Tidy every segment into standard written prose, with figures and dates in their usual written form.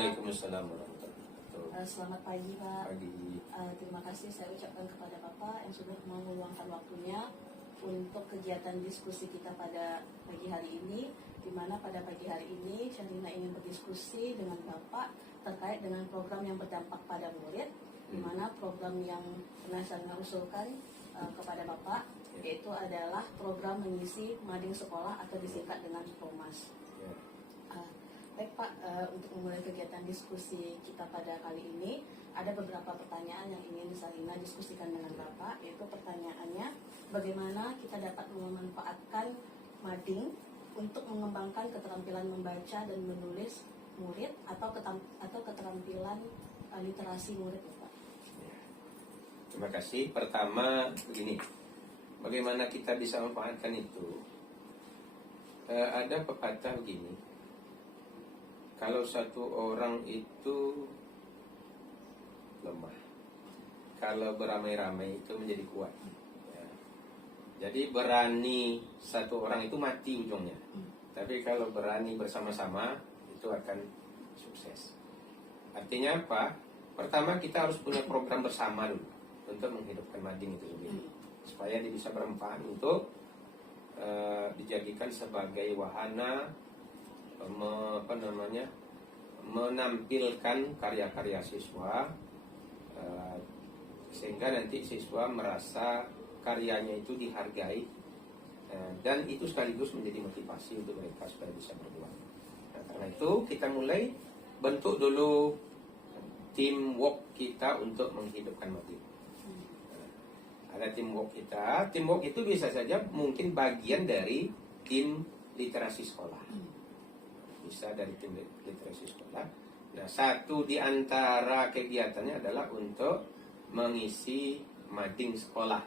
Waalaikumsalam warahmatullahi wabarakatuh. Selamat pagi Pak. Pagi. Terima kasih saya ucapkan kepada Bapak yang sudah mau meluangkan waktunya untuk kegiatan diskusi kita pada pagi hari ini, di mana pada pagi hari ini Syahrina ingin berdiskusi dengan Bapak terkait dengan program yang berdampak pada murid, di mana program yang pernah Syahrina usulkan kepada Bapak yaitu adalah program mengisi mading sekolah atau disingkat dengan PROMAS. Baik Pak, untuk memulai kegiatan diskusi kita pada kali ini, ada beberapa pertanyaan yang ingin Syahrina diskusikan dengan Bapak, yaitu pertanyaannya, bagaimana kita dapat memanfaatkan mading untuk mengembangkan keterampilan membaca dan menulis murid atau keterampilan literasi murid, Pak? Terima kasih. Pertama, begini, bagaimana kita bisa memanfaatkan itu? Ada pepatah begini, kalau satu orang itu lemah, kalau beramai-ramai itu menjadi kuat. Ya. Jadi berani satu orang itu mati ujungnya. Tapi kalau berani bersama-sama itu akan sukses. Artinya apa? Pertama kita harus punya program bersama dulu untuk menghidupkan mading itu sendiri, supaya dia bisa bermanfaat untuk dijadikan sebagai wahana menampilkan karya-karya siswa, sehingga nanti siswa merasa karyanya itu dihargai, dan itu sekaligus menjadi motivasi untuk mereka supaya bisa berbuat. Nah, karena itu kita mulai bentuk dulu teamwork kita untuk menghidupkan mading. Ada teamwork kita. Teamwork itu bisa saja mungkin bagian dari tim literasi sekolah. Bisa dari tim literasi sekolah. Nah, satu di antara kegiatannya adalah untuk mengisi mading sekolah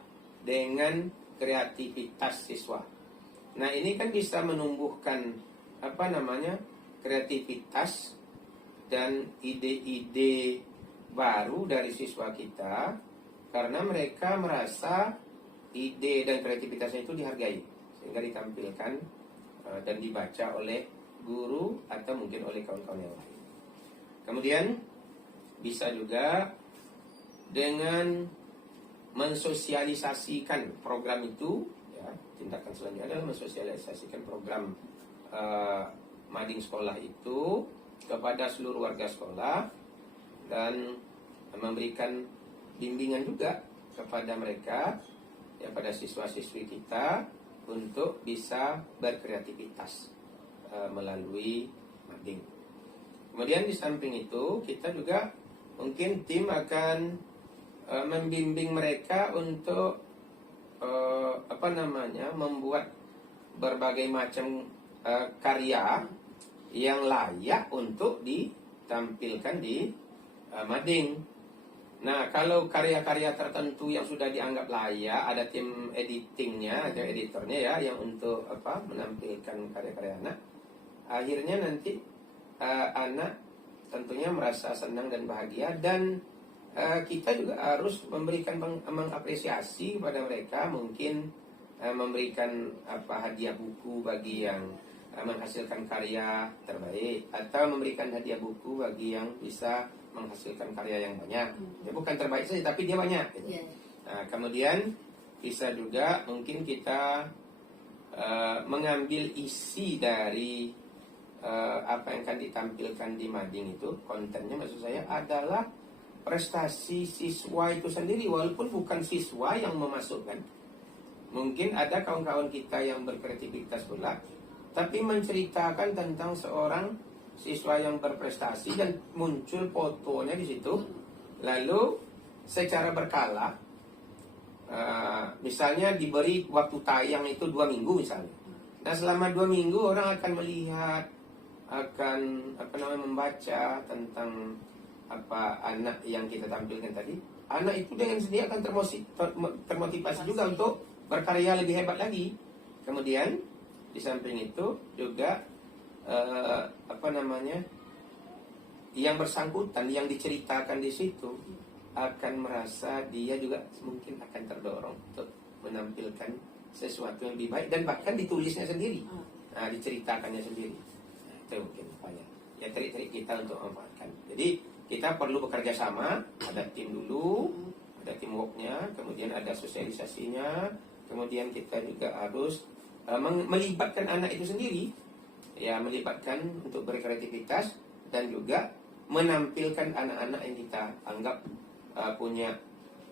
dengan kreativitas siswa. Nah, ini kan bisa menumbuhkan kreativitas dan ide-ide baru dari siswa kita, karena mereka merasa ide dan kreativitasnya itu dihargai, sehingga ditampilkan dan dibaca oleh guru atau mungkin oleh kawan-kawan yang lain. Kemudian bisa juga dengan mensosialisasikan program itu, ya, tindakan selanjutnya adalah mensosialisasikan program mading sekolah itu kepada seluruh warga sekolah dan memberikan bimbingan juga kepada mereka, ya, pada siswa-siswi kita untuk bisa berkreativitas melalui mading. Kemudian di samping itu kita juga mungkin tim akan membimbing mereka untuk membuat berbagai macam karya yang layak untuk ditampilkan di mading. Nah, kalau karya-karya tertentu yang sudah dianggap layak, ada tim editingnya, ada editornya ya, yang untuk menampilkan karya-karya anak. Akhirnya nanti anak tentunya merasa senang dan bahagia, dan kita juga harus memberikan mengapresiasi kepada mereka, mungkin memberikan hadiah buku bagi yang menghasilkan karya terbaik, atau memberikan hadiah buku bagi yang bisa menghasilkan karya yang banyak. Ya, bukan terbaik saja, tapi dia banyak gitu. Nah, kemudian bisa juga mungkin kita mengambil isi dari apa yang akan ditampilkan di mading itu, kontennya maksud saya adalah prestasi siswa itu sendiri, walaupun bukan siswa yang memasukkan. Mungkin ada kawan-kawan kita yang berkreativitas pula, tapi menceritakan tentang seorang siswa yang berprestasi dan muncul fotonya di situ. Lalu secara berkala, misalnya diberi waktu tayang itu 2 minggu misalnya. Nah, selama 2 minggu orang akan melihat, akan membaca tentang anak yang kita tampilkan tadi. Anak itu dengan sendiri akan termotivasi juga untuk berkarya lebih hebat lagi. Kemudian di samping itu juga yang bersangkutan, yang diceritakan di situ akan merasa dia juga mungkin akan terdorong untuk menampilkan sesuatu yang lebih baik, dan bahkan ditulisnya sendiri, diceritakannya sendiri. Nah, itu mungkin upaya ya trik-trik kita untuk memanfaatkan. Jadi kita perlu bekerja sama, ada tim dulu, ada teamworknya, kemudian ada sosialisasinya, kemudian kita juga harus melibatkan anak itu sendiri, ya melibatkan untuk berkreativitas dan juga menampilkan anak-anak yang kita anggap punya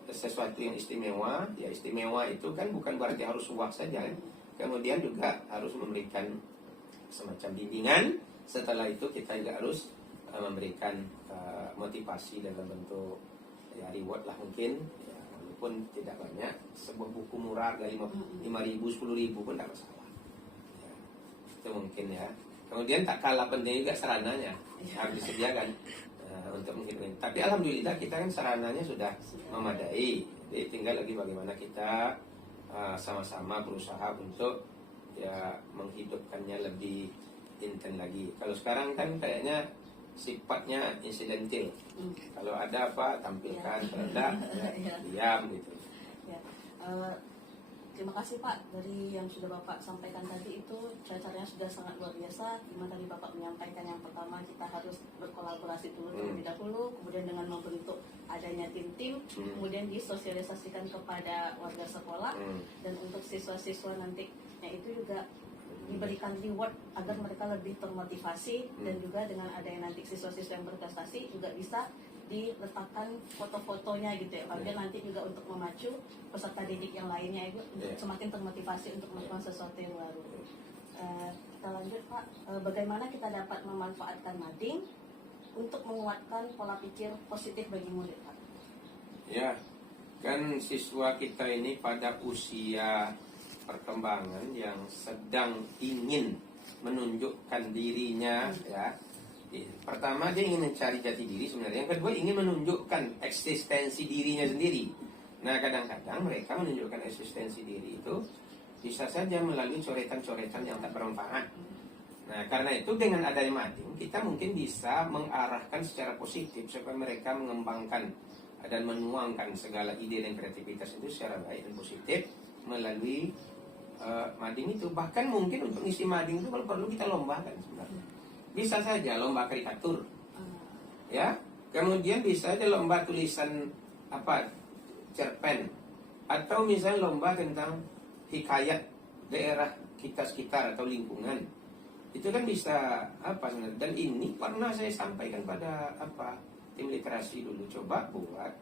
sesuatu yang istimewa. Ya istimewa itu kan bukan berarti harus wah saja, kan? Kemudian juga harus memberikan semacam bimbingan. Setelah itu kita juga harus memberikan motivasi dalam bentuk ya reward lah mungkin, ya, walaupun tidak banyak. Sebuah buku murah dari 5.000, 10.000 pun tidak masalah, ya, itu mungkin ya. Kemudian tak kalah penting juga sarananya harus disediakan untuk menghidupkan. Tapi alhamdulillah kita kan sarananya sudah memadai. Jadi tinggal lagi bagaimana kita sama-sama berusaha untuk ya menghidupkannya lebih intens lagi. Kalau sekarang kan kayaknya sifatnya insidentil. Kalau ada apa tampilkan, kalau ada ya, diam gitu. Ya. Terima kasih Pak dari yang sudah Bapak sampaikan tadi, itu caranya sudah sangat luar biasa. Dimana tadi Bapak menyampaikan yang pertama kita harus berkolaborasi dulu terlebih dahulu, kemudian dengan membentuk adanya tim-tim, kemudian disosialisasikan kepada warga sekolah, dan untuk siswa-siswa nantinya itu juga diberikan reward agar mereka lebih termotivasi, dan juga dengan adanya nanti siswa-siswa yang berprestasi juga bisa diletakkan foto-fotonya gitu ya Pak, biar nanti juga untuk memacu peserta didik yang lainnya itu semakin termotivasi untuk melakukan sesuatu yang baru. Kita lanjut Pak, bagaimana kita dapat memanfaatkan mading untuk menguatkan pola pikir positif bagi murid Pak? Ya, kan siswa kita ini pada usia perkembangan yang sedang ingin menunjukkan dirinya, ya. Pertama dia ingin mencari jati diri sebenarnya. Yang kedua ingin menunjukkan eksistensi dirinya sendiri. Nah kadang-kadang mereka menunjukkan eksistensi diri itu bisa saja melalui coretan-coretan yang tak bermanfaat. Nah karena itu dengan adanya mading kita mungkin bisa mengarahkan secara positif supaya mereka mengembangkan dan menuangkan segala ide dan kreativitas itu secara baik dan positif melalui mading itu. Bahkan mungkin untuk isi mading itu kalau perlu kita lombakan sebenarnya. Bisa saja lomba karikatur, ya. Kemudian bisa saja lomba tulisan cerpen, atau misalnya lomba tentang hikayat daerah kita sekitar atau lingkungan. Itu kan bisa sebenarnya. Dan ini pernah saya sampaikan pada tim literasi dulu, coba buat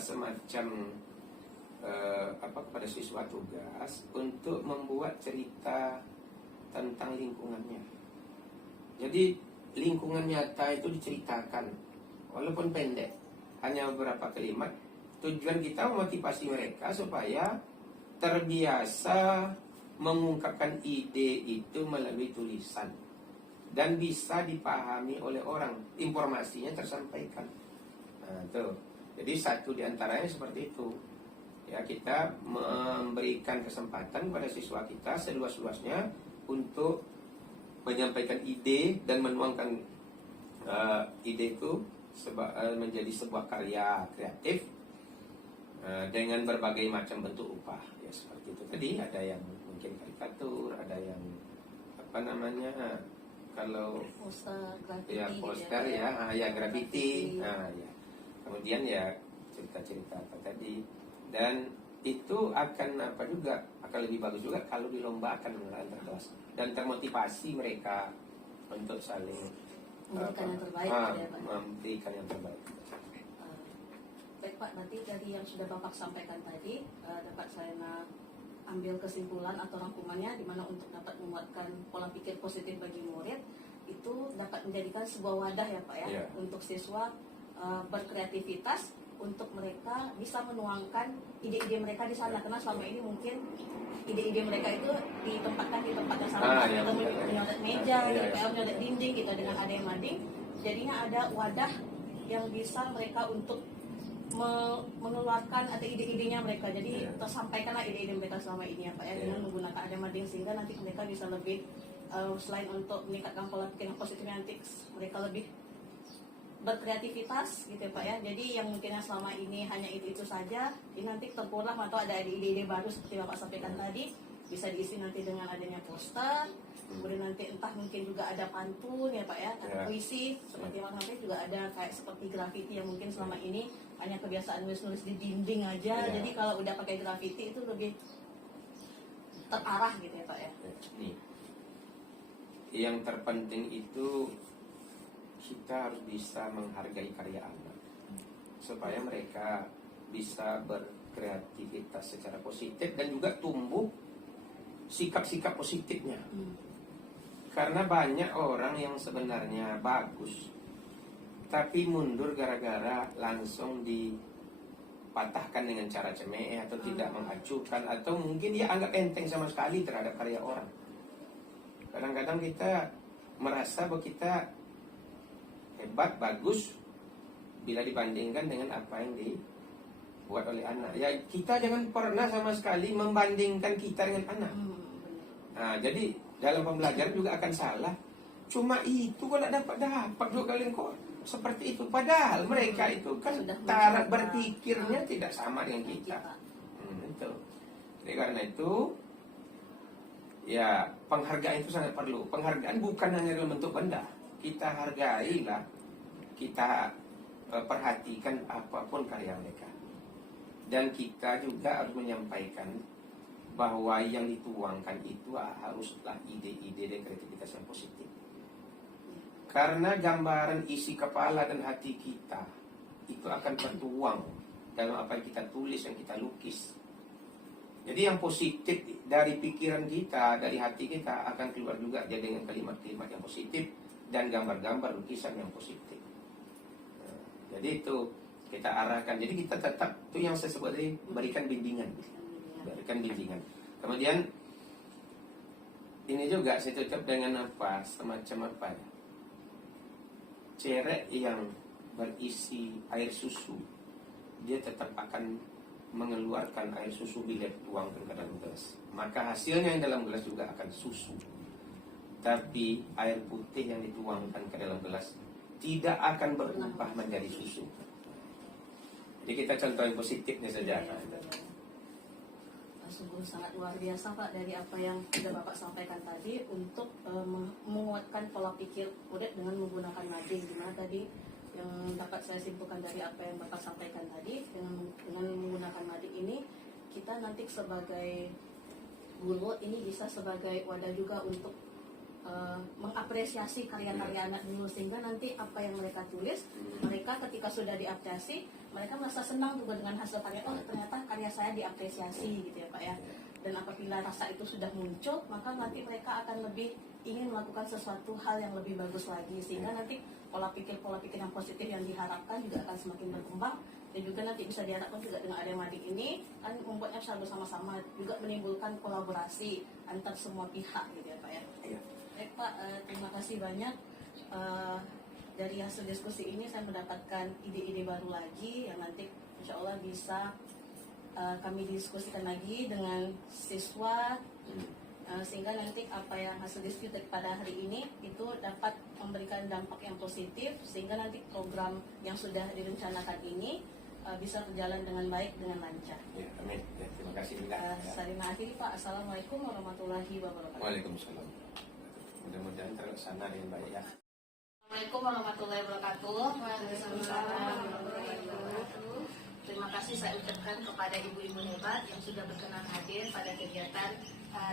semacam kepada siswa tugas untuk membuat cerita tentang lingkungannya. Jadi lingkungan nyata itu diceritakan, walaupun pendek, hanya beberapa kalimat. Tujuan kita memotivasi mereka supaya terbiasa mengungkapkan ide itu melalui tulisan dan bisa dipahami oleh orang, informasinya tersampaikan. Nah, itu. Jadi satu di antaranya seperti itu. Ya, kita memberikan kesempatan kepada siswa kita seluas-luasnya untuk menyampaikan ide dan menuangkan ide itu menjadi sebuah karya kreatif dengan berbagai macam bentuk rupa. Ya seperti itu tadi, ada yang mungkin karikatur, ada yang kalau poster, graffiti, ya. Kemudian ya cerita-cerita tadi, dan itu akan lebih bagus juga kalau dilombakan antar kelas dan termotivasi mereka untuk saling memberikan yang terbaik, memberikan yang terbaik. Baik Pak, berarti dari yang sudah Bapak sampaikan tadi dapat saya ambil kesimpulan atau rangkumannya, di mana untuk dapat menguatkan pola pikir positif bagi murid itu dapat menjadikan sebuah wadah ya Pak ya, untuk siswa berkreativitas, untuk mereka bisa menuangkan ide-ide mereka di sana, karena selama ini mungkin ide-ide mereka itu ditempatkan di tempat yang sama, atau menyodet meja, menyodet dinding gitu. Dengan ada yang mading, jadinya ada wadah yang bisa mereka untuk mengeluarkan atau ide-idenya mereka. Jadi tersampaikanlah ide-ide mereka selama ini ya Pak ya, dengan menggunakan ada mading, sehingga nanti mereka bisa lebih selain untuk meningkatkan pola pikir yang positif, nanti mereka lebih berkreativitas gitu ya Pak ya. Jadi yang mungkin selama ini hanya itu saja, ini nanti terpulang atau ada ide-ide baru seperti Bapak sampaikan tadi, bisa diisi nanti dengan adanya poster, kemudian nanti entah mungkin juga ada pantun ya Pak ya, atau Ya. puisi seperti yang nanti juga ada kayak seperti grafiti yang mungkin selama ini hanya kebiasaan nulis-nulis di dinding aja. Ya. Jadi kalau udah pakai grafiti itu lebih terarah gitu ya Pak ya. Nih, yang terpenting itu kita harus bisa menghargai karya anak supaya mereka bisa berkreativitas secara positif dan juga tumbuh sikap-sikap positifnya. Karena banyak orang yang sebenarnya bagus tapi mundur gara-gara langsung dipatahkan dengan cara cemeh atau tidak mengacuhkan, atau mungkin dia anggap enteng sama sekali terhadap karya orang. Kadang-kadang kita merasa bahwa kita hebat, bagus bila dibandingkan dengan apa yang dibuat oleh anak. Ya, kita jangan pernah sama sekali membandingkan kita dengan anak. Nah, jadi dalam pembelajaran juga akan salah. Cuma itu kok nak dapat juga kalian kok seperti itu. Padahal mereka itu kan Sudah taraf mencoba. berpikirnya tidak sama dengan kita. Itu. Jadi karena itu, ya penghargaan itu sangat perlu. Penghargaan bukan hanya dalam bentuk benda. Kita hargailah, kita perhatikan apapun karya mereka. Dan kita juga harus menyampaikan bahwa yang dituangkan itu haruslah ide-ide dan kreativitas yang positif. Karena gambaran isi kepala dan hati kita itu akan tertuang dalam apa yang kita tulis, yang kita lukis. Jadi yang positif dari pikiran kita, dari hati kita akan keluar juga dia dengan kalimat-kalimat yang positif dan gambar-gambar lukisan yang positif. Nah, jadi itu kita arahkan. Jadi kita tetap itu yang saya sebut tadi, berikan bimbingan. Berikan bimbingan. Kemudian ini juga saya tutup dengan apa? Semacam apa ya? Cerek yang berisi air susu, dia tetap akan mengeluarkan air susu bila dituangkan ke dalam gelas. Maka hasilnya yang dalam gelas juga akan susu. Tapi air putih yang dituangkan ke dalam gelas tidak akan berubah menjadi susu. Jadi kita contoh yang positifnya saja. Sungguh sangat luar biasa Pak dari apa yang sudah Bapak sampaikan tadi untuk menguatkan pola pikir murid dengan menggunakan mading. Dimana tadi yang dapat saya simpulkan dari apa yang Bapak sampaikan tadi, dengan menggunakan mading ini kita nanti sebagai guru ini bisa sebagai wadah juga untuk mengapresiasi karya-karya anak dulu, sehingga nanti apa yang mereka tulis, mereka ketika sudah diapresiasi, mereka merasa senang juga dengan hasil karya. Oh, ternyata karya saya diapresiasi gitu ya Pak ya. Dan apabila rasa itu sudah muncul, maka nanti mereka akan lebih ingin melakukan sesuatu hal yang lebih bagus lagi, sehingga nanti pola pikir yang positif yang diharapkan juga akan semakin berkembang. Dan juga nanti bisa diharapkan juga dengan adanya mading ini kan membuatnya secara bersama-sama juga menimbulkan kolaborasi antar semua pihak gitu ya Pak ya. Baik Pak, terima kasih banyak. Dari hasil diskusi ini saya mendapatkan ide-ide baru lagi yang nanti insya Allah bisa kami diskusikan lagi dengan siswa, sehingga nanti apa yang hasil diskusi pada hari ini itu dapat memberikan dampak yang positif, sehingga nanti program yang sudah direncanakan ini bisa berjalan dengan baik, dengan lancar. Ya, amin. Ya, terima kasih juga. Saya mengakhiri Pak. Assalamualaikum warahmatullahi wabarakatuh. Waalaikumsalam. Mudah-mudahan terlaksana dengan baik ya. Assalamualaikum warahmatullahi wabarakatuh. Waalaikumsalam warahmatullahi wabarakatuh. Terima kasih saya ucapkan kepada ibu-ibu hebat yang sudah berkenan hadir pada kegiatan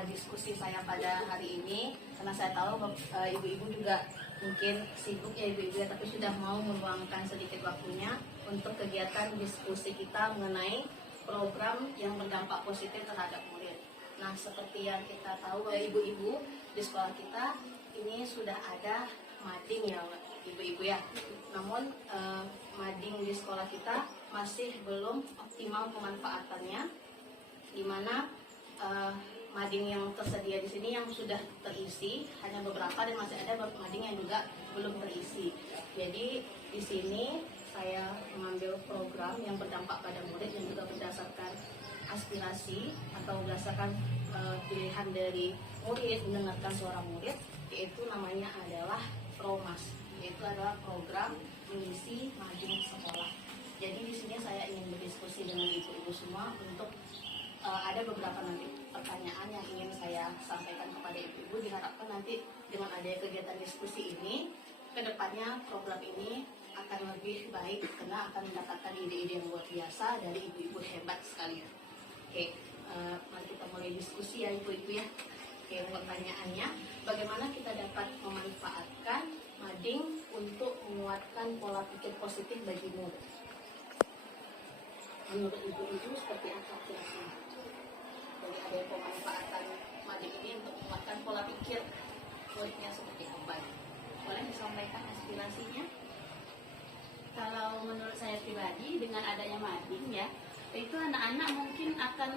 diskusi saya pada hari ini. Karena saya tahu ibu-ibu juga mungkin sibuk ya ibu-ibu ya, tapi sudah mau meluangkan sedikit waktunya untuk kegiatan diskusi kita mengenai program yang berdampak positif terhadap murid. Nah, seperti yang kita tahu ibu-ibu di sekolah kita ini sudah ada mading ya ibu-ibu ya. Namun mading di sekolah kita masih belum optimal pemanfaatannya, di mana mading yang tersedia di sini yang sudah terisi hanya beberapa dan masih ada mading yang juga belum terisi. Jadi di sini saya mengambil program yang berdampak pada murid yang juga berdasarkan aspirasi atau berdasarkan pilihan dari murid, mendengarkan suara murid, yaitu namanya adalah PROMAS, yaitu adalah program mengisi mading sekolah. Jadi di sini saya ingin berdiskusi dengan ibu-ibu semua untuk ada beberapa nanti pertanyaan yang ingin saya sampaikan kepada ibu-ibu. Diharapkan nanti dengan adanya kegiatan diskusi ini, kedepannya program ini akan lebih baik karena akan mendapatkan ide-ide yang luar biasa dari ibu-ibu hebat sekalian. Oke, mari kita mulai diskusi ya ibu-ibu ya. Oke, pertanyaannya, bagaimana kita dapat memanfaatkan mading untuk menguatkan pola pikir positif bagi murid? Menurut ibu-ibu seperti apa kira-kira? Jadi ada pemanfaatan mading ini untuk menguatkan pola pikir muridnya seperti apa? Boleh disampaikan aspirasinya? Kalau menurut saya pribadi dengan adanya mading ya, itu anak-anak mungkin akan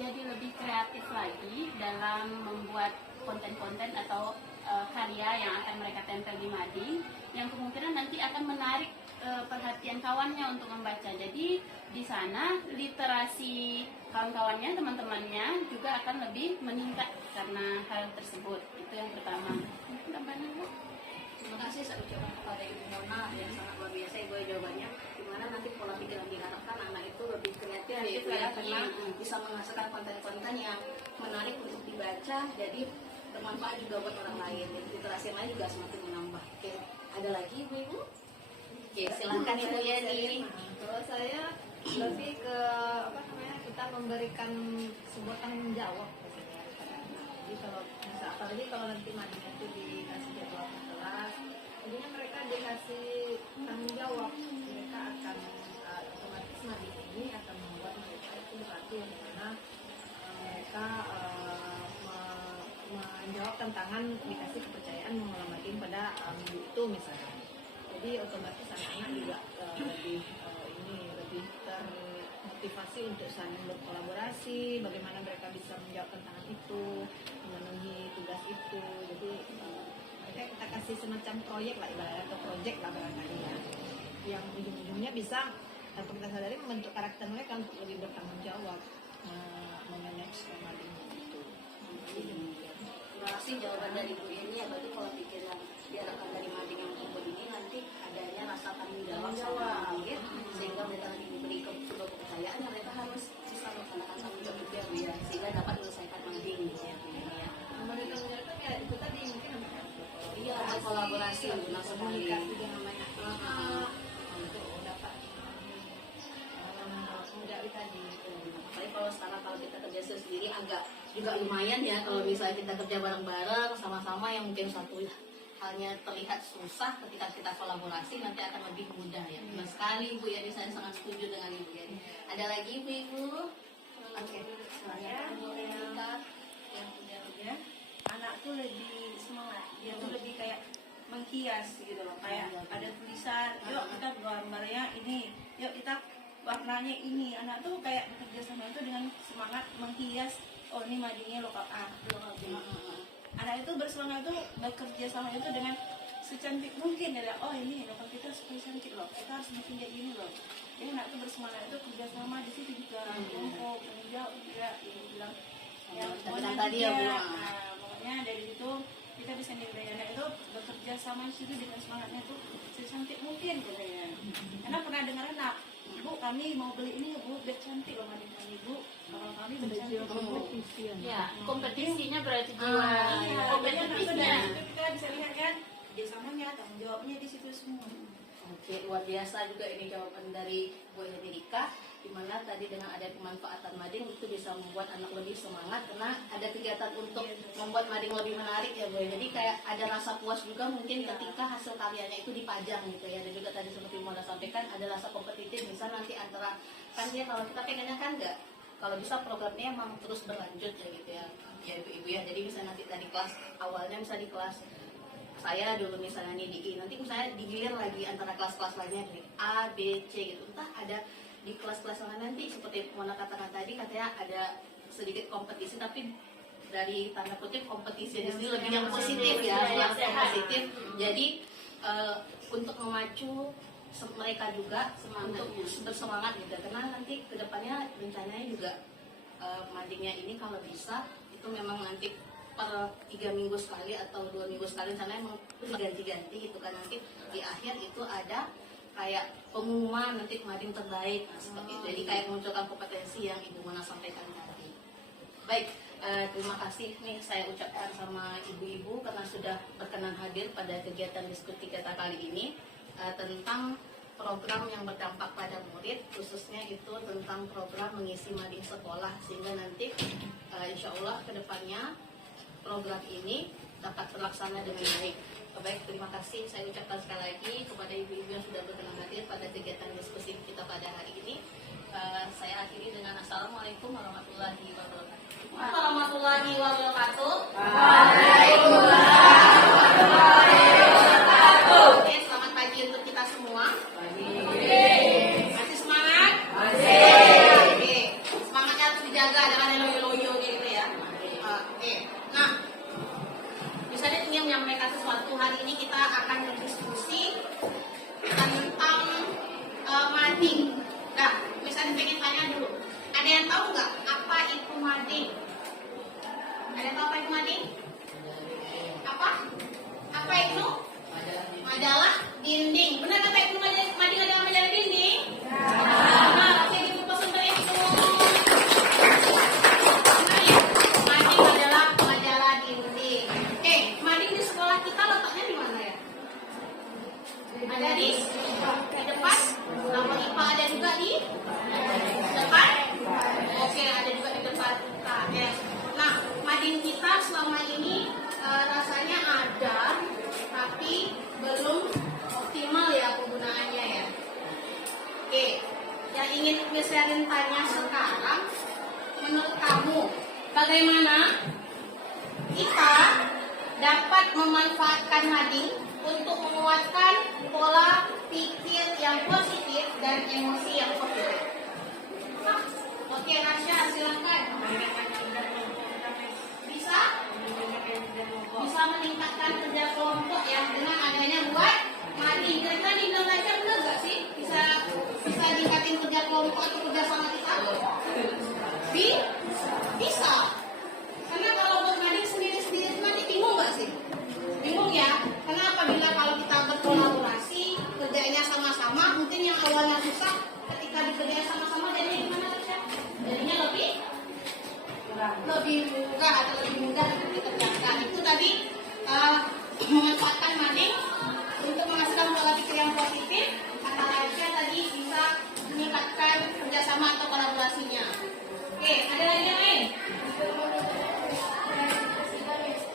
jadi lebih kreatif lagi dalam membuat konten-konten atau karya yang akan mereka tempel di mading, yang kemungkinan nanti akan menarik perhatian kawannya untuk membaca. Jadi di sana literasi kawan-kawannya, teman-temannya juga akan lebih meningkat karena hal tersebut. Itu yang pertama. Mungkin tambahan Bu? Terima kasih saya ucapkan kepada Ibu Mona yang sangat luar biasa ibu jawabannya. Dimana nanti pola pikir yang diharapkan anak itu lebih kreatif ya ibu ya, karena bisa menghasilkan konten-konten yang menarik untuk dibaca, jadi bermanfaat juga buat orang lain. Dan literasi yang lain juga semakin menambah. Oke, ada lagi ibu-ibu? Oke, silakan Ibu Yani. Kalau saya lebih ke kita memberikan sebuah tanggung jawab kepada anak. Jadi kalau apalagi kalau nanti madingnya itu dikasih jadwal ke kelas, jadinya mereka dikasih tanggung jawab, mereka akan otomatis mading ini akan membuat mereka itu berarti yang mana mereka menjawab tantangan dikasih kepercayaan mengelola mading pada minggu itu misalnya. Jadi otomatis anak-anak juga lebih termotivasi untuk saling berkolaborasi, bagaimana mereka bisa menjawab tantangan itu, memenuhi tugas itu. Jadi mereka kita kasih semacam proyek lah ibaratnya, atau project lah barangkali ya, yang ujung-ujungnya bisa tanpa kita sadari membentuk karakter mereka untuk lebih bertanggung jawab memanage mading itu. Terima kasih jawaban dari Bu Yani ya. Berarti pola pikir yang diharapkan dari mading yang kumpul ini nanti adanya rasa tanggung jawab sama murid, sehingga mereka nanti diberi sebuah kepercayaan yang mereka harus bisa melaksanakan tanggung jawab itu ya Bu ya, sehingga dapat menyelesaikan mading gitu ya Bu Yani ya. Memberikan tanggung jawab ya itu tadi mungkin Iya, kolaborasi langsung komunikasi dengan banyak pihak untuk dapat menjawab tadi. Tapi kalau sekarang kalau kita kerja sendiri agak juga lumayan ya, kalau misalnya kita kerja bareng-bareng sama-sama yang mungkin satu halnya terlihat susah, ketika kita kolaborasi nanti akan lebih mudah ya. Benar sekali Ibu Yani, saya sangat setuju dengan Ibu Yani. Ada lagi Ibu-ibu? Oke, silakan Bu Erika yang punya Ya, anak tuh lebih semangat, dia tuh lebih kayak menghias gitu loh, kayak ada tulisan, yuk kita gambarnya ini, yuk kita warnanya ini. Anak tuh kayak bekerja sama itu dengan semangat menghias. Oh ini madingnya lokal A, lokal B. Anak itu bersemangat itu bekerja sama itu dengan secantik mungkin ya. Oh ini lokal kita supaya cantik loh, kita harus bikin kayak gini loh. Jadi anak itu bersemangat itu kerja sama di situ juga kelompok menjauh juga ini bilang yang tadi ya Bu. Pokoknya dari situ kita bisa nilai anak itu bekerja sama di situ dengan semangatnya tuh secantik mungkin katanya. Karena pernah dengar anak, Bu kami mau beli ini Bu biar cantik loh mading kami Bu, kalau kami bercantik Ya, kompetisinya berarti jiwa iya, kompetitifnya. dari itu kita bisa lihat kan kerjasamanya, tanggung jawabnya di situ semua. Oke, luar biasa juga ini jawaban dari Bu Erika, di mana tadi dengan ada pemanfaatan mading itu bisa membuat anak lebih semangat karena ada kegiatan untuk membuat mading lebih menarik ya Bu. Jadi kayak ada rasa puas juga mungkin ketika hasil karyanya itu dipajang gitu ya. Dan juga tadi seperti Mona sampaikan ada rasa kompetitif, misal nanti antara kan ya kalau kita pengennya kan enggak, kalau bisa programnya emang terus berlanjut ya gitu ya ibu-ibu ya. Jadi bisa nanti dari kelas awalnya misalnya di kelas saya dulu misalnya nih di I, nanti misalnya digilir lagi antara kelas-kelas lainnya dari A, B, C gitu. Entah ada di kelas-kelas lain nanti seperti Mona katakan tadi katanya ada sedikit kompetisi, tapi dari tanda kutip kompetisi jadi lebih yang positif ya, yang positif. Jadi untuk memacu mereka juga untuk bersemangat gitu, karena nanti kedepannya rencananya juga madingnya ini kalau bisa itu memang nanti per 3 minggu sekali atau 2 minggu sekali, sana emang ganti-ganti gitu kan, nanti di akhir itu ada kayak pengumuman nanti mading terbaik, nah, seperti itu. Jadi kayak munculkan kompetensi yang Ibu Mona sampaikan tadi. Baik, terima kasih nih saya ucapkan sama ibu-ibu karena sudah berkenan hadir pada kegiatan diskusi kita kali ini tentang program yang berdampak pada murid, khususnya itu tentang program mengisi mading sekolah, sehingga nanti insya Allah kedepannya program ini dapat terlaksana dengan baik. Baik, terima kasih saya ucapkan sekali lagi kepada ibu-ibu yang sudah berkenan hadir pada kegiatan diskusi kita pada hari ini. Saya akhiri dengan Assalamualaikum warahmatullahi wabarakatuh. Warahmatullahi wabarakatuh. Waalaikumsalam warahmatullahi wabarakatuh. Oke, selamat pagi untuk kita semua. Masih semangat? Masih. Oke, semangatnya harus dijaga, jangan loyo-loyo gitu ya. Oke, nah bisa ini menyampaikan sesuatu. Hari ini kita akan berdiskusi tentang mading. Nah, misalnya pengen tanya dulu, ada yang tahu nggak apa itu mading? Ada yang tahu apa itu mading? Apa? Apa itu? Majalah dinding. Benar kata itu mading adalah majalah dinding? Nah, oke, di buku sumber itu. Benar ya? Mading adalah majalah dinding. Oke, mading di sekolah kita letaknya di mana ya? Ada di depan. Nama IPA ada juga di depan. Oke, ada juga di depan. Nah, mading kita selama ini rasanya ada, tapi belum optimal ya penggunaannya ya. Oke, yang ingin Miss Erin tanya sekarang, menurut kamu bagaimana kita dapat memanfaatkan mading untuk menguatkan pola pikir yang positif dan emosi yang positif? Oke, Rasya, silakan. Bisa meningkatkan kerja kelompok ya dengan adanya buat mading. Kira-kira di Indonesia benar nggak sih bisa meningkatkan kerja kelompok atau kerja sama kita? Bisa. Karena kalau buat mading sendiri nanti bingung nggak sih? Bingung ya. Karena apabila kalau kita berkolaborasi kerjanya sama-sama, mungkin yang awalnya susah ketika dikerjain sama-sama jadinya gimana Rasya? Jadinya lebih mudah atau lebih mudah untuk dikerjakan. Itu tadi memanfaatkan mading untuk menghasilkan pola pikir yang positif. Kata Raja tadi bisa meningkatkan kerjasama atau kolaborasinya. Oke, ada lagi yang lain?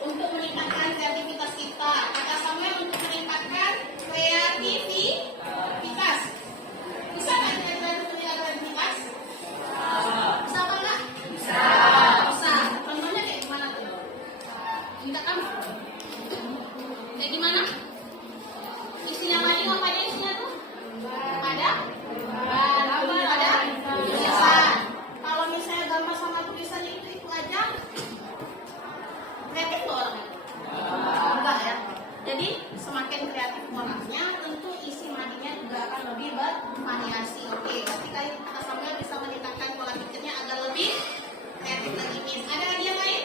Untuk meningkatkan kreativitas kita. Kata Samuel untuk meningkatkan kreativitas. Bisa nggak kita kreativitas? Bisa apa enggak? Bisa. Contohnya kayak gimana tuh? Minta kamu. Kayak gimana? Isinya mading apa aja isinya tuh? Ada? Ada tulisan. Kalau misalnya gambar sama tulisan itu aja kreatif tuh orangnya? Enggak ya. Jadi semakin kreatif orangnya, tentu isi madingnya juga akan lebih bervariasi. Oke, berarti kata Samuel bisa meningkatkan pola pikirnya agar lebih kreatif lagi. Ada lagi yang lain?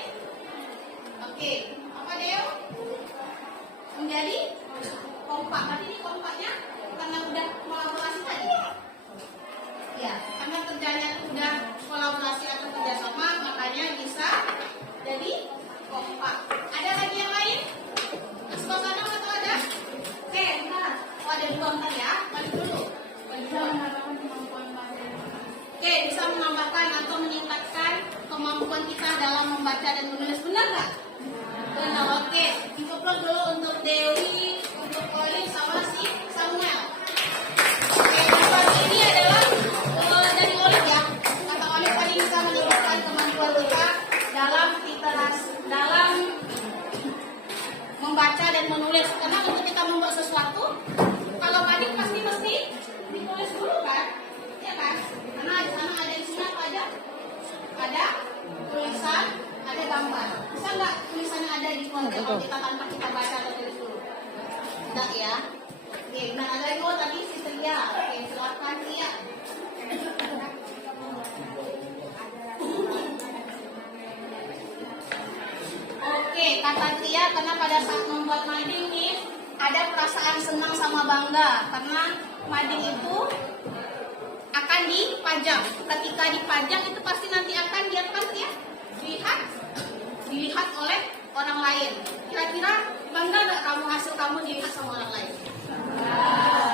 Oke, apa Deo? Menjadi kompak. Tadi ini kompaknya karena udah kolaborasi tadi. Ya, karena kerjanya udah kolaborasi atau kerjasama, makanya bisa jadi kompak. Ada lagi yang lain? Sebelah sana atau ada? Oke, bentar. Oh, ada dua bentar ya. Balik dulu. Oke, bisa menambahkan atau meningkatkan kemampuan kita dalam membaca dan menulis. Benar nggak? Benar. Oke, dicoplok dulu untuk Dewi, untuk Colin, sama si Samuel. Oke, jawaban ini adalah dari Colin ya. Kata Colin tadi bisa meningkatkan kemampuan kita dalam literasi, dalam membaca dan menulis. Karena untuk kita membuat sesuatu, kalau mading pasti ditulis dulu kan, ya kan? Karena di sana ada isinya apa aja? Ada tulisan, ada gambar. Bisa nggak tulisannya ada di konten kalau kita tanpa kita baca atau tulis dulu? Enggak ya? Oke, nah ada lagi tadi si Tria. Oke, silakan Tria. Oke, kata Tia, karena pada saat membuat mading nih ada perasaan senang sama bangga karena mading itu akan dipajang. Ketika dipajang itu pasti nanti akan dilihat oleh orang lain. Kira-kira bangga nggak kamu hasil kamu dilihat sama orang lain?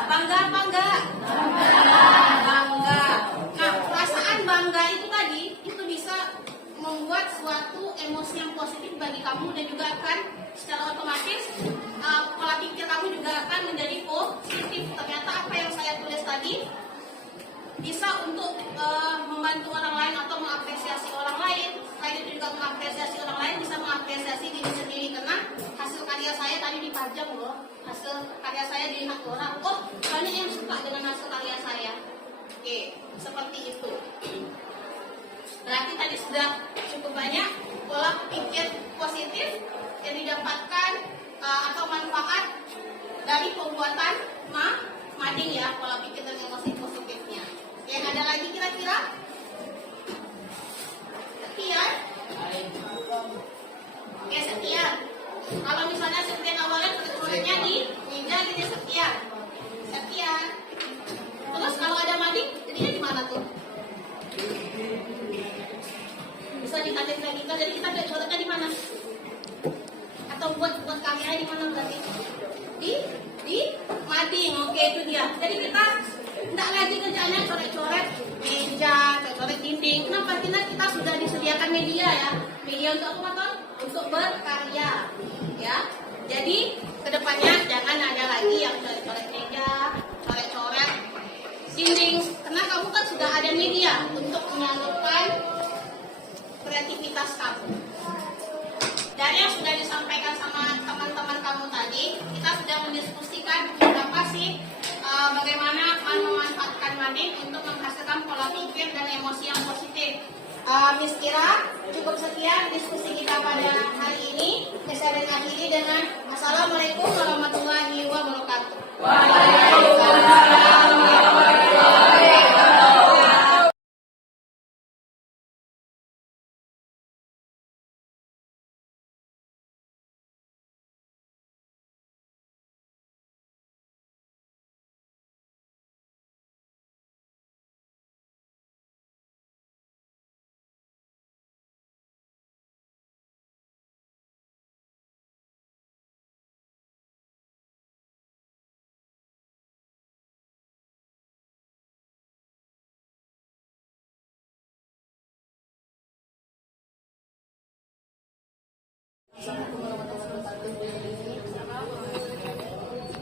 Bangga apa enggak? Bangga. Nah, perasaan bangga itu tadi itu bisa membuat suatu emosi yang positif bagi kamu dan juga akan secara otomatis pola pikir kamu juga akan menjadi positif. Ternyata apa yang saya tulis tadi bisa untuk membantu orang lain atau mengapresiasi orang lain. Selain itu juga mengapresiasi orang lain, bisa mengapresiasi diri sendiri karena hasil karya saya tadi dipajang loh. Hasil karya saya dilihat orang, oh banyak yang suka dengan hasil karya saya. Oke, seperti itu. Berarti tadi sudah cukup banyak pola pikir positif yang didapatkan atau manfaat dari pembuatan mading ya, pola pikir dan emosi positifnya. Yang ada lagi kira-kira? Sekian. Oke, sekian. Kalau misalnya sekian awalnya tulisnya di meja gitu sekian. Sekian. Terus kalau ada mading, jadinya di mana tuh? Bisa ditarik lagi kan? Jadi kita coretnya di mana? Atau buat kamera di mana berarti? Di mading. Oke, itu dia. Jadi kita tidak lagi kerjanya coret-coret meja, coret dinding. Kenapa? Karena kita sudah disediakan media ya. Media untuk apa Ton? Untuk berkarya, ya. Jadi kedepannya jangan ada lagi yang coret-coret meja, coret-coret dinding. Karena kamu kan sudah ada media untuk menyalurkan kreativitas kamu. Dari yang sudah disampaikan sama teman-teman kamu tadi, kita sudah mendiskusikan berapa sih bagaimana memanfaatkan mading untuk menghasilkan pola pikir dan emosi yang positif. Miss Kira, cukup sekian diskusi kita pada hari ini. Saya akhiri dengan Assalamualaikum warahmatullahi wabarakatuh. Waalaikumsalam warahmatullahi wabarakatuh.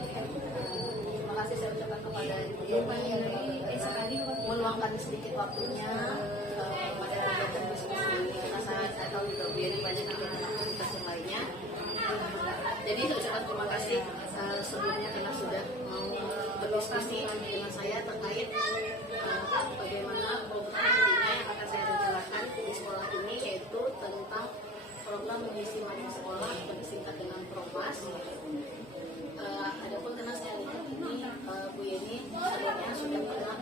Terima kasih saya ucapkan kepada Ibu yang meluangkan sedikit waktunya pada kegiatan diskusi. Karena saya tahu juga Bu Yeni banyak aktivitas yang lainnya. Jadi saya ucapkan terima kasih sebelumnya karena sudah mau berdiskusi dengan saya terkait bagaimana program nantinya yang akan saya rencanakan di sekolah ini, yaitu tentang program mengisi mading sekolah bersingkat dengan Promas. Adapun karena saya lihat ini Bu Yeni sebelumnya sudah pernah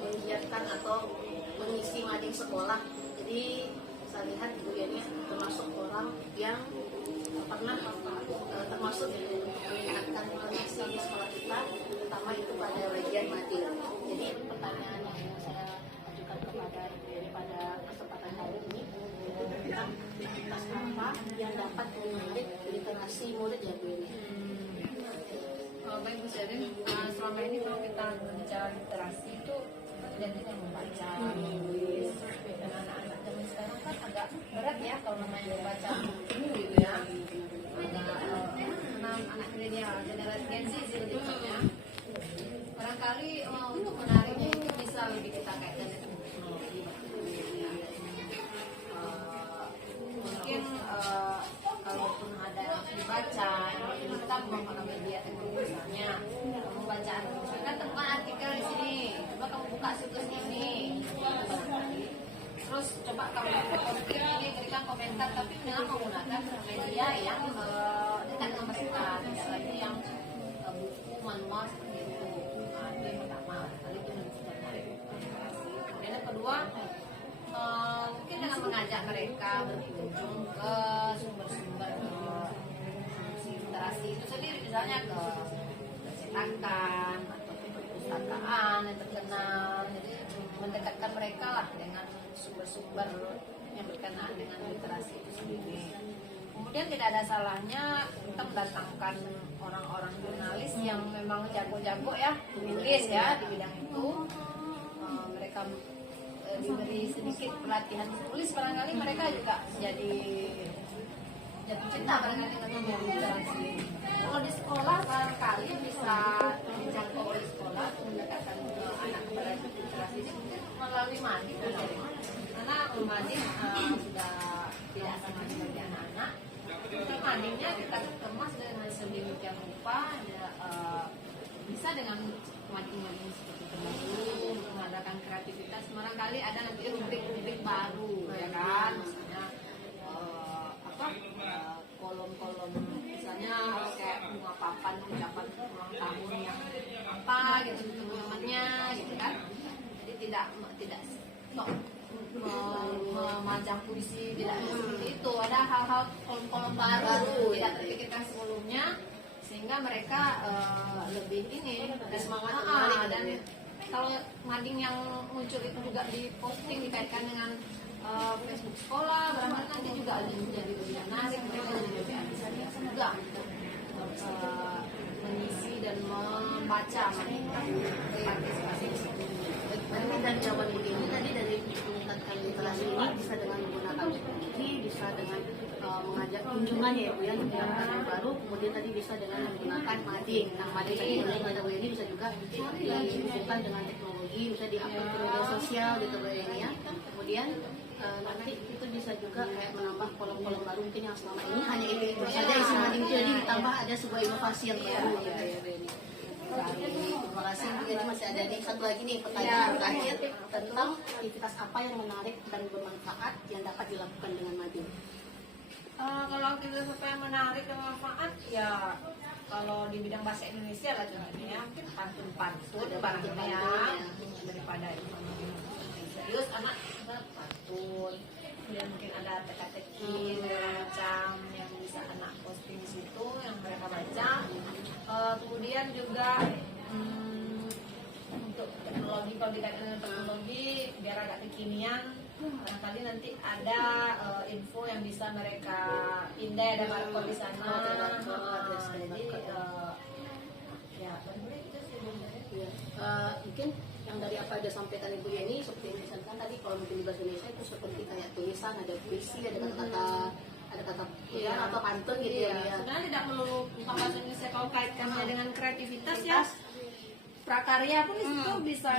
menggiatkan atau mengisi mading sekolah. Jadi saya lihat Bu Yeni termasuk orang yang pernah termasuk meningkatkan kualitas di sekolah kita, terutama itu pada bagian mading. Jadi pertanyaan yang ingin saya ajukan kepada Bu Yeni pada kesempatan hari ini itu tentang aktivitas apa yang dapat menarik literasi murid ya Bu Yeni. Baik Bu Sherin, selama ini kalau kita berbicara literasi itu identik yang membaca, menulis, dan anak-anak zaman sekarang kan agak berat ya kalau namanya membaca buku gitu ya. Anak milenial, generasi Gen Z sih lebih tepatnya. Barangkali untuk menariknya itu bisa lebih kita kaitkan dengan teknologi. Mungkin kalaupun ada yang dibaca, kita menggunakan media teknologi misalnya, pembacaan kan teman artikel di sini, coba kamu buka situsnya nih, terus coba kamu posting ini, berikan komentar, tapi dengan menggunakan media yang dekat dengan masukan, tidak lagi yang buku manual seperti itu. Itu yang pertama, kali itu menunjukkan dari literasi. Kemudian yang kedua, mungkin dengan mengajak mereka berkunjung ke sumber-sumber literasi itu sendiri, misalnya ke perpustakaan atau perpustakaan yang terkenal, jadi mendekatkan mereka lah dengan sumber-sumber yang berkenaan dengan literasi itu sendiri. Kemudian tidak ada salahnya kita mendatangkan orang-orang jurnalis yang memang jago-jago ya menulis ya di bidang itu. Mereka diberi sedikit pelatihan menulis, barangkali mereka juga jadi jatuh cinta barangkali dengan dunia literasi. Kalau di sekolah barangkali bisa dijangkau oleh sekolah mendekatkan anak kepada literasi mungkin melalui mading, karena mading sudah tidak asing lagi bagi anak-anak. Jadi madingnya kita kemas dengan sedemikian rupa, bisa dengan mading-mading seperti itu mengadakan kreativitas. Barangkali ada nanti rubrik-rubrik baru ya kan, misalnya kolom-kolom misalnya kayak bunga papan ucapan ulang tahun yang apa gitu teman-temannya gitu kan. Jadi tidak memajang puisi, tidak seperti itu. Ada hal-hal kolom-kolom baru tidak terpikirkan sebelumnya, sehingga mereka lebih ini ada semangat dan kalau mading yang muncul itu juga di posting dikaitkan dengan Facebook sekolah, barangkali nanti juga ada menjadi lebih menarik, mereka jadi lebih antusias juga mengisi dan membaca partisipasi. Tadi dan jawaban begini tadi dari meningkatkan literasi ini bisa dengan menggunakan teknologi, bisa dengan mengajak kunjungan ya Bu ya, yang baru, kemudian tadi bisa dengan menggunakan mading. Nah mading tadi yang ada Bu ini bisa juga dihubungkan dengan teknologi, bisa diupload ke media sosial gitu Bu ini ya. Kemudian nanti itu bisa juga kayak menambah kolom-kolom baru mungkin yang selama ini hanya itu saja isi mading itu, jadi ditambah ada sebuah inovasi yang baru gitu ya Bu ini. Terima kasih Bu. Jadi masih ada nih satu lagi nih pertanyaan terakhir tentang aktivitas apa yang menarik dan bermanfaat yang dapat dilakukan dengan mading. Kalau aktivitas apa yang menarik dan bermanfaat ya kalau di bidang bahasa Indonesia lah contohnya ya, mungkin pantun-pantun barangkali ya, daripada informasi serius anak pantun. Kemudian mungkin ada teka-teki macam yang bisa anak posting di situ yang mereka baca. Kemudian juga untuk teknologi, kalau dikaitkan dengan teknologi biar agak kekinian, barangkali nanti ada info yang bisa mereka pindah, ada barcode di sana. Jadi ya barangkali itu sih sebenarnya. Mungkin yang dari apa yang disampaikan Ibu Yeni seperti yang disampaikan tadi, kalau mungkin di bahasa Indonesia itu seperti kayak tulisan, ada puisi, ada kata-kata ya, atau pantun gitu ya. Sebenarnya tidak melulu tentang bahasa Indonesia, kalau kaitkannya dengan kreativitas ya, prakarya pun itu bisa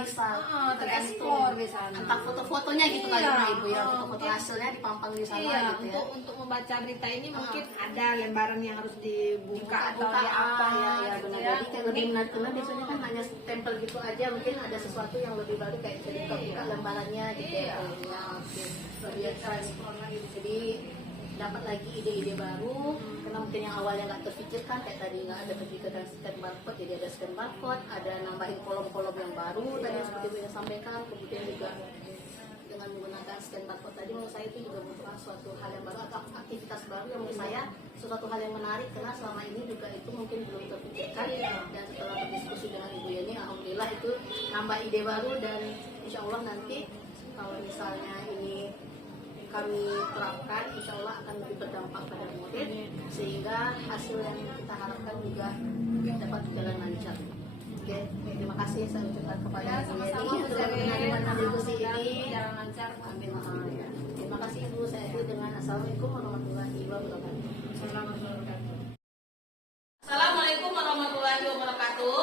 tereksplor di sana. Entah foto-fotonya gitu kali ya Ibu ya, foto-foto hasilnya dipampang di sana Iya, gitu ya. untuk membaca berita ini mungkin ada lembaran yang harus dibuka atau Buka ya apa ya gitu benar. ya. Jadi kayak lebih menarik, karena biasanya kan hanya stempel gitu aja, mungkin ada sesuatu yang lebih baru kayak jadi buka lembarannya gitu ya. Oke. Lebih eksplor lagi. Jadi dapat lagi ide-ide baru, karena mungkin yang awalnya nggak terpikirkan kayak tadi nggak ada terpikirkan scan barcode, jadi ada scan barcode, ada nambahin kolom-kolom yang baru tadi seperti Bu yang sampaikan. Kemudian juga dengan menggunakan scan barcode tadi menurut saya itu juga merupakan suatu hal yang baru atau aktivitas baru yang menurut saya suatu hal yang menarik, karena selama ini juga itu mungkin belum terpikirkan. Dan setelah berdiskusi dengan Ibu Yeni, alhamdulillah itu nambah ide baru, dan insya Allah nanti kalau misalnya ini kami terapkan, insya Allah akan lebih berdampak pada murid, sehingga hasil yang kita harapkan juga dapat berjalan lancar. Oke, terima kasih saya ucapkan kepada Ibu Yeni untuk mengenai diskusi ini. Jalan lancar. Amin. Terima kasih Ibu. Saya akhiri dengan Assalamualaikum warahmatullahi wabarakatuh. Assalamualaikum warahmatullahi wabarakatuh.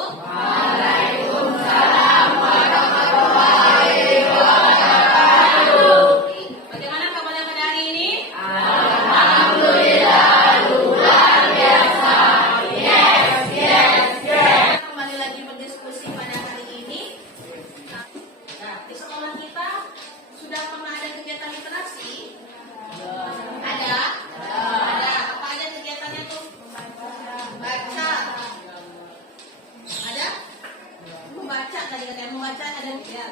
Bagaimana kabarnya pada hari ini? Kembali lagi berdiskusi pada hari ini. Nah, di sekolah kita sudah pernah ada kegiatan literasi? Ada. Apa aja kegiatannya tuh? Baca. Ada? Membaca tadi katanya, membaca ada ya.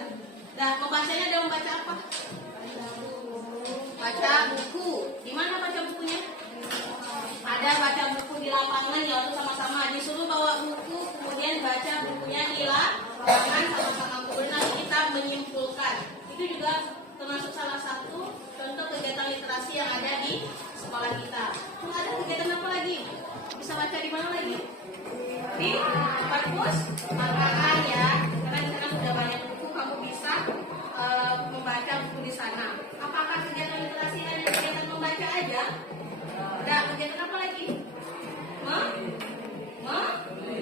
Nah, membacanya ada membaca apa? Baca buku. Di mana baca bukunya? Ada baca buku di lapangan ya, waktu sama-sama disuruh bawa buku kemudian baca bukunya jangan sama-sama kemudian nanti kita menyimpulkan. Itu juga termasuk salah satu contoh kegiatan literasi yang ada di sekolah kita. Terus ada kegiatan apa lagi? Bisa baca di mana lagi? Di perpus makanan ya. Karena di sana sudah banyak buku, kamu bisa membaca buku di sana. Apakah kegiatan literasi hanya kegiatan membaca aja? Ada kegiatan apa lagi?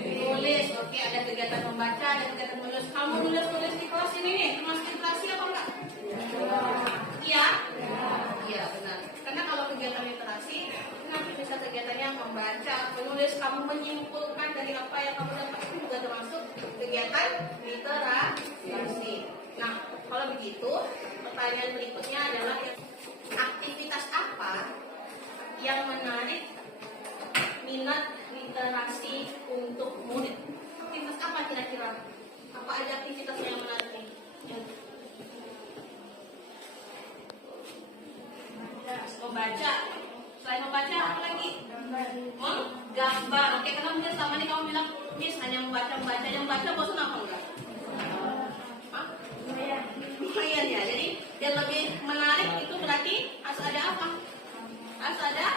Menulis. Oke, ada kegiatan membaca, ada kegiatan menulis. Kamu nulis di kelas ini nih, termasuk literasi apa enggak? Iya. Iya, benar. Karena kalau kegiatan literasi nanti bisa kegiatannya membaca, menulis, kamu menyimpulkan dari apa yang kamu dapat itu juga termasuk kegiatan literasi. Nah, kalau begitu, pertanyaan berikutnya adalah aktivitas apa yang menarik minat literasi untuk murid? Aktivitas apa kira-kira? Apa aja aktivitasnya yang menarik nih? Membaca. Selain membaca apa lagi? Menggambar. Oke, karena mungkin selama ini kamu bilang Miss hanya membaca. Yang membaca bosan apa enggak? Lumayan ya. Jadi yang lebih menarik itu berarti harus ada apa? Harus ada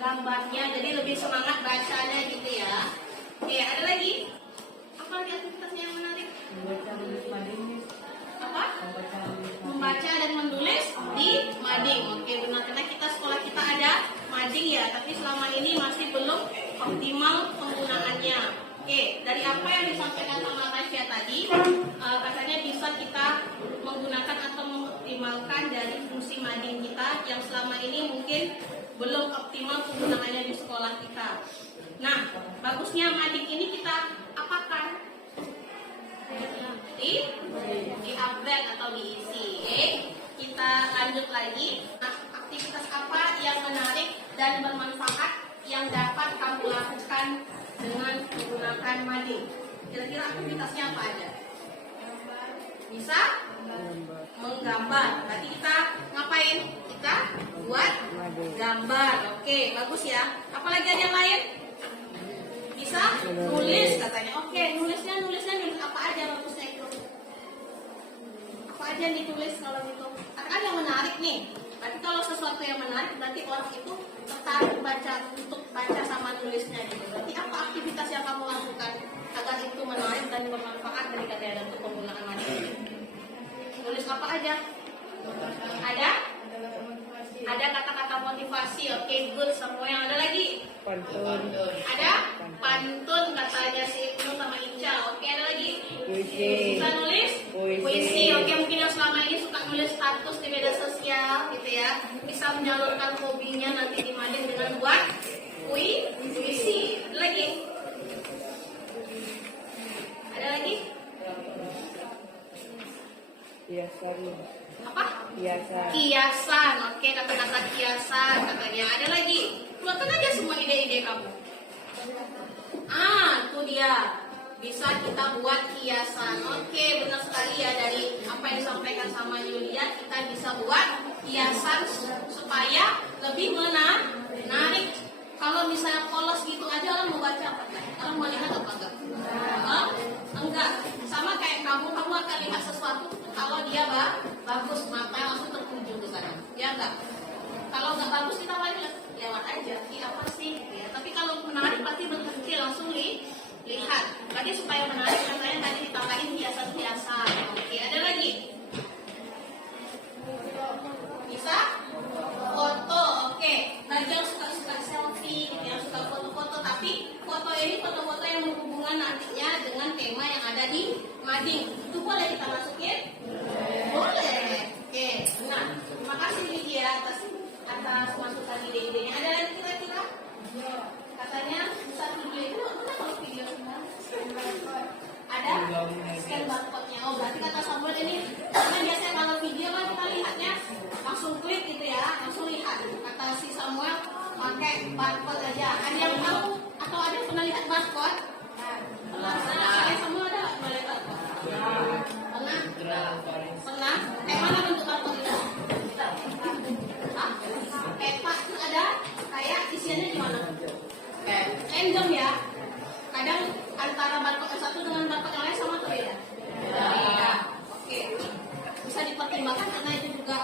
gambarnya. Jadi lebih semangat bacanya gitu ya. Oke, ada lagi? Apa lagi aktivitasnya yang menarik? Apa? Membaca dan menulis di mading. Oke, benar, karena kita sekolah kita ada mading ya, tapi selama ini masih belum optimal penggunaannya. Oke, dari apa yang disampaikan sama Tasya tadi, katanya bisa kita menggunakan atau mengoptimalkan dari fungsi mading kita yang selama ini mungkin belum optimal penggunaannya di sekolah kita. Nah, bagusnya mading ini kita apakan? Di upgrade atau diisi. Oke, kita lanjut lagi. Nah, aktivitas apa yang menarik dan bermanfaat yang dapat kamu lakukan dengan menggunakan mading? Kira-kira aktivitasnya apa aja? Bisa menggambar. Berarti kita ngapain? Kita buat gambar. Oke, bagus ya. Apalagi ada yang lain? Bisa nulis katanya. Oke, nulisnya nulis apa aja bagusnya itu? Apa aja yang ditulis kalau gitu? Kan yang menarik nih. Berarti kalau sesuatu yang menarik berarti orang itu tertarik untuk baca sama nulisnya gitu. Berarti apa aktivitas yang kamu lakukan agar itu menarik dan bermanfaat dari kata untuk penggunaan mading? Nulis apa aja? Ada kata-kata motivasi. Oke, good. Semua yang ada lagi? Pantun. Ada pantun katanya si Ibnu sama Ica. Oke, ada lagi? Puisi. Bisa nulis? Puisi. Oke, mungkin yang selama ini suka nulis status di media sosial gitu ya, bisa menyalurkan hobinya nanti di mading dengan buat puisi. Ada lagi? Ada lagi? Hiasan. Apa? Hiasan. Kiasan. Oke, kata-kata kiasan katanya. Ada lagi? Keluarkan aja semua ide-ide kamu. Itu dia. Bisa kita buat hiasan. Oke, benar sekali ya, dari apa yang disampaikan sama Yulia, kita bisa buat hiasan supaya lebih menarik. Kalau misalnya polos gitu aja, orang mau baca apa enggak? Orang mau lihat apa enggak? Enggak. Sama kayak kamu akan lihat sesuatu kalau dia bagus, maka langsung tertuju ke sana. Ya enggak? Kalau enggak bagus kita lewat aja. Ini apa sih? Ya, tapi kalau menarik pasti berhenti langsung lihat. Berarti supaya menarik katanya tadi ditambahin hiasan-hiasan. Oke, ada lagi? Bisa? Foto. Oke. Bagi yang suka selfie, yang suka foto-foto, tapi foto ini foto-foto yang berhubungan nantinya dengan tema yang ada di mading. Itu boleh kita masukin? Boleh. Oke. Nah, terima kasih Lydia atas masukan ide-idenya. Ada lagi kira-kira? Katanya bisa video itu mana kalau video semua? Ada scan barcode-nya. Oh, berarti kata Samuel ini karena biasanya kalau video kan kita lihatnya langsung klik gitu ya, langsung lihat. Kata si Samuel pakai barcode aja. Ada yang tahu atau ada yang pernah lihat barcode? Pernah. Saya semua ada boleh barcode. Pernah? Mana bentuk barcode itu? Peta itu ada kayak isiannya gimana? Random ya. Kadang antara barcode yang satu dengan barcode yang lain sama atau beda? Beda. Oke. Bisa dipertimbangkan karena itu juga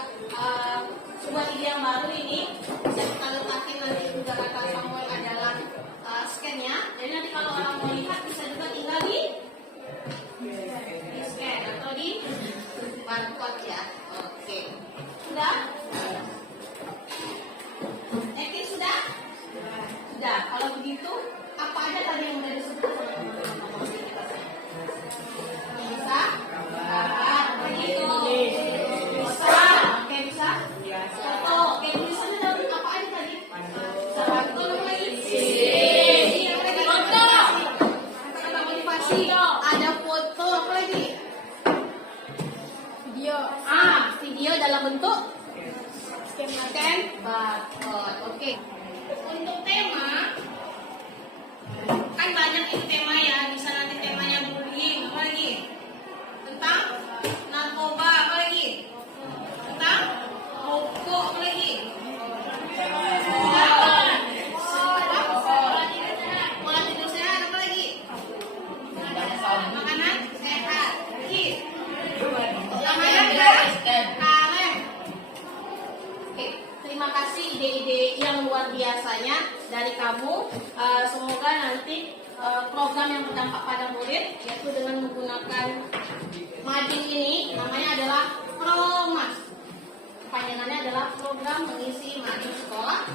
sebuah ide yang baru ini. Bisa kita letakin nanti juga kata Samuel adalah scan-nya. Jadi nanti kalau orang mau lihat bisa juga tinggal di scan atau di barcode ya. Oke. Sudah? Etik sudah? Sudah. Kalau begitu, apa aja tadi yang udah disebut sama teman-teman? Bisa? Begitu. Bisa? Oke, bisa? Foto. Oke, tulisannya dalam apa aja tadi? Bisa bantu apa lagi? Foto. Kata motivasi. Ada foto. Apa lagi? Video. Video dalam bentuk scan barcode. Oke. Untuk tema, kan banyak itu tema ya. Bisa nanti temanya bullying, apa lagi? Tentang narkoba, apa lagi? Tentang rokok, apa lagi? Pola tidur sehat, apa lagi? Makanan sehat, lagi? Makanan kalem. Oke, terima kasih ide-ide yang luar biasanya dari kamu. Semoga nanti program yang berdampak pada murid, yaitu dengan menggunakan mading ini, namanya adalah PROMAS. Kepanjangannya adalah program mengisi mading sekolah